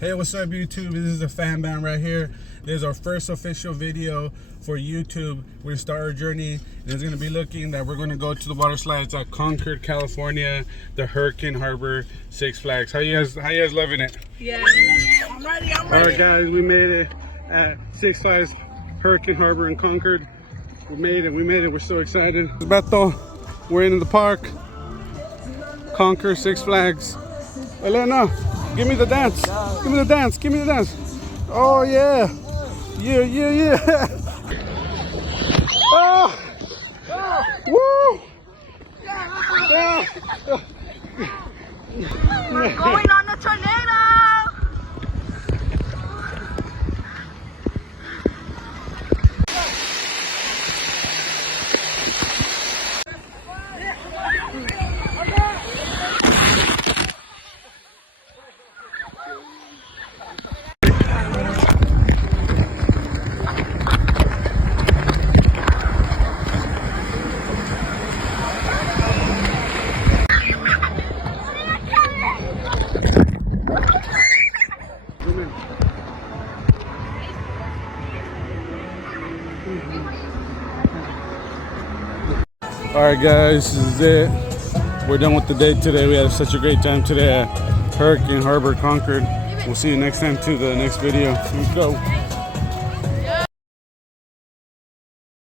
Hey, what's up YouTube? This is a fan band right here. This is our first official video for YouTube. We're gonna start our journey, and it's gonna be looking that we're gonna go to the water slides at Concord, California, the Hurricane Harbor Six Flags. How you guys loving it? Yeah, I'm ready. All right guys, we made it at Six Flags Hurricane Harbor in Concord. We made it, we're so excited. Beto, we're in the park. Concord, Six Flags. Elena, give me the dance. Give me the dance. Give me the dance. Oh yeah. Yeah. Oh. Woo. Yeah. We're going on a tornado. All right guys, this is it. We're done with the day today. We had such a great time today at Hurricane Harbor, Concord. We'll see you next time to the next video. Let's go.